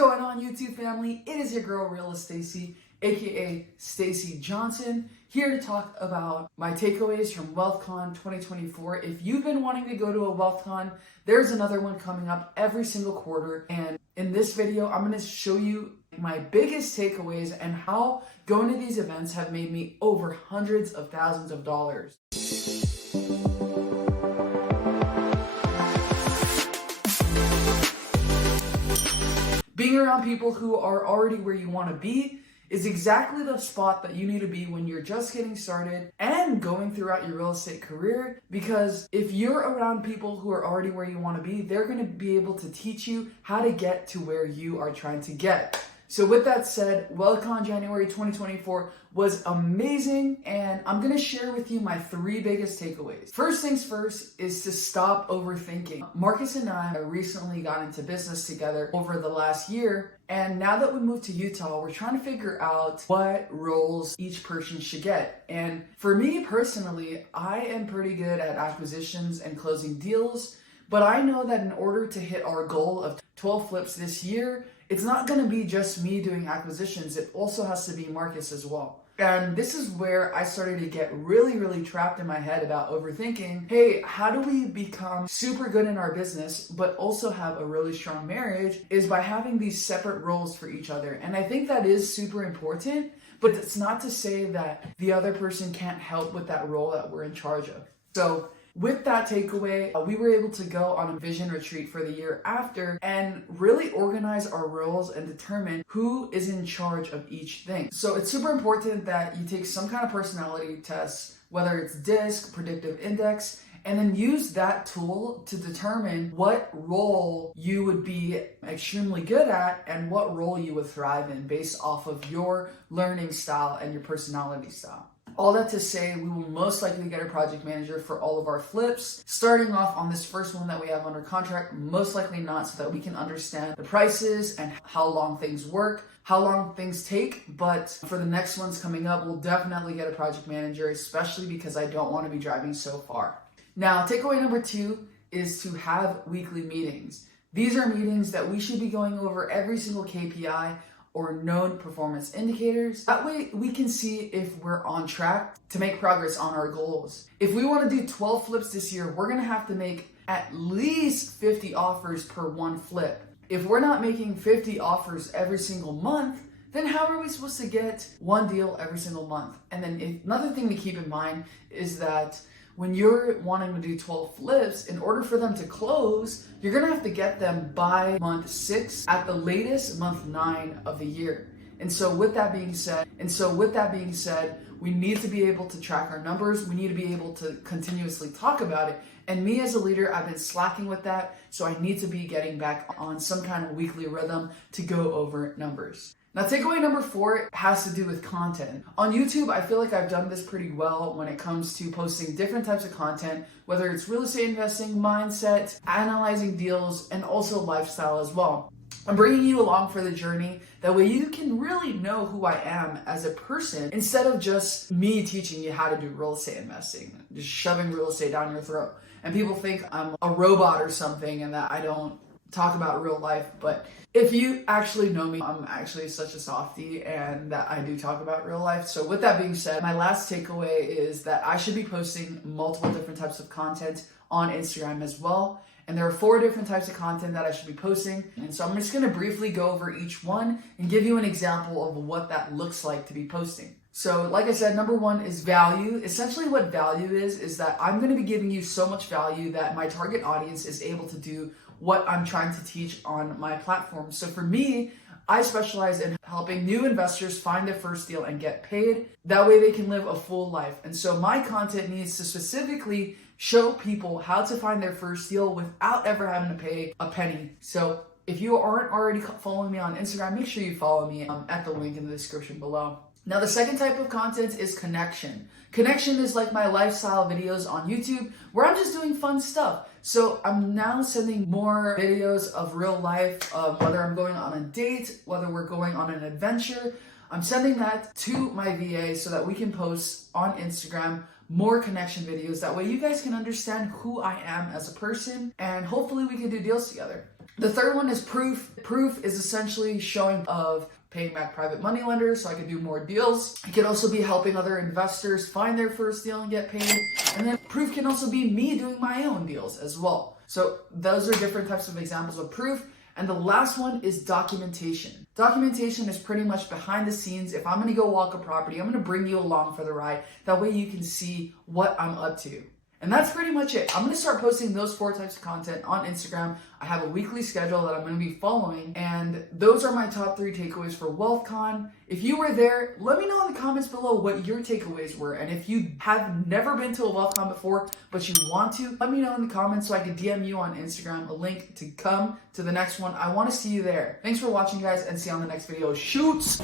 going on, YouTube family? It is your girl, Real Stacy, aka Stacy Johnson, here to talk about my takeaways from WealthCon 2024. If you've been wanting to go to a WealthCon, there's another one coming up every single quarter. And in this video, I'm going to show you my biggest takeaways and how going to these events have made me over hundreds of thousands of dollars. Being around people who are already where you want to be is exactly the spot that you need to be when you're just getting started and going throughout your real estate career, because if you're around people who are already where you want to be, they're going to be able to teach you how to get to where you are trying to get. So with that said, WealthCon January 2024 was amazing, and I'm going to share with you my 3 biggest takeaways. First things first is to stop overthinking. Marcus and I recently got into business together over the last year, and now that we moved to Utah, we're trying to figure out what roles each person should get. And for me personally, I am pretty good at acquisitions and closing deals, but I know that in order to hit our goal of 12 flips this year, it's not going to be just me doing acquisitions. It also has to be Marcus as well. And this is where I started to get really trapped in my head about overthinking. Hey, how do we become super good in our business, but also have a really strong marriage, is by having these separate roles for each other. And I think that is super important, but it's not to say that the other person can't help with that role that we're in charge of. So with that takeaway, we were able to go on a vision retreat for the year after and really organize our roles and determine who is in charge of each thing. So it's super important that you take some kind of personality test, whether it's DISC, predictive index, and then use that tool to determine what role you would be extremely good at and what role you would thrive in based off of your learning style and your personality style. All that to say, we will most likely get a project manager for all of our flips, starting off on this first one that we have under contract, most likely not, so that we can understand the prices and how long things work, how long things take. But for the next ones coming up, we'll definitely get a project manager, especially because I don't want to be driving so far. Now, takeaway number 2 is to have weekly meetings. These are meetings that we should be going over every single KPI or known performance indicators. That way we can see if we're on track to make progress on our goals. If we want to do 12 flips this year, we're going to have to make at least 50 offers per one flip. If we're not making 50 offers every single month, then how are we supposed to get one deal every single month? And then another thing to keep in mind is that when you're wanting to do 12 flips, in order for them to close, you're gonna have to get them by month 6, at the latest month 9 of the year. And so with that being said, we need to be able to track our numbers. We need to be able to continuously talk about it. And me as a leader, I've been slacking with that. So I need to be getting back on some kind of weekly rhythm to go over numbers. Now, takeaway number 4 has to do with content. On YouTube, I feel like I've done this pretty well when it comes to posting different types of content, whether it's real estate investing, mindset, analyzing deals, and also lifestyle as well. I'm bringing you along for the journey. That way you can really know who I am as a person instead of just me teaching you how to do real estate investing, just shoving real estate down your throat. And people think I'm a robot or something and that I don't talk about real life, but if you actually know me, I'm actually such a softie and that I do talk about real life. So with that being said, my last takeaway is that I should be posting multiple different types of content on Instagram as well. And there are 4 different types of content that I should be posting. And so I'm just going to briefly go over each one and give you an example of what that looks like to be posting. So like I said, number 1 is value. Essentially what value is that I'm going to be giving you so much value that my target audience is able to do what I'm trying to teach on my platform. So for me, I specialize in helping new investors find their first deal and get paid. That way they can live a full life. And so my content needs to specifically show people how to find their first deal without ever having to pay a penny. So if you aren't already following me on Instagram, make sure you follow me at the link in the description below. Now, the second type of content is connection. Connection is like my lifestyle videos on YouTube where I'm just doing fun stuff. So I'm now sending more videos of real life, whether I'm going on a date, whether we're going on an adventure. I'm sending that to my VA so that we can post on Instagram more connection videos. That way you guys can understand who I am as a person and hopefully we can do deals together. The third one is proof. Proof is essentially showing of paying back private money lenders so I can do more deals. It can also be helping other investors find their first deal and get paid. And then proof can also be me doing my own deals as well. So those are different types of examples of proof. And the last one is documentation. Documentation is pretty much behind the scenes. If I'm gonna go walk a property, I'm gonna bring you along for the ride. That way you can see what I'm up to. And that's pretty much it. I'm gonna start posting those 4 types of content on Instagram. I have a weekly schedule that I'm gonna be following, and those are my top 3 takeaways for WealthCon. If you were there, let me know in the comments below what your takeaways were. And if you have never been to a WealthCon before, but you want to, let me know in the comments so I can DM you on Instagram a link to come to the next one. I wanna see you there. Thanks for watching, guys, and see you on the next video. Shoots!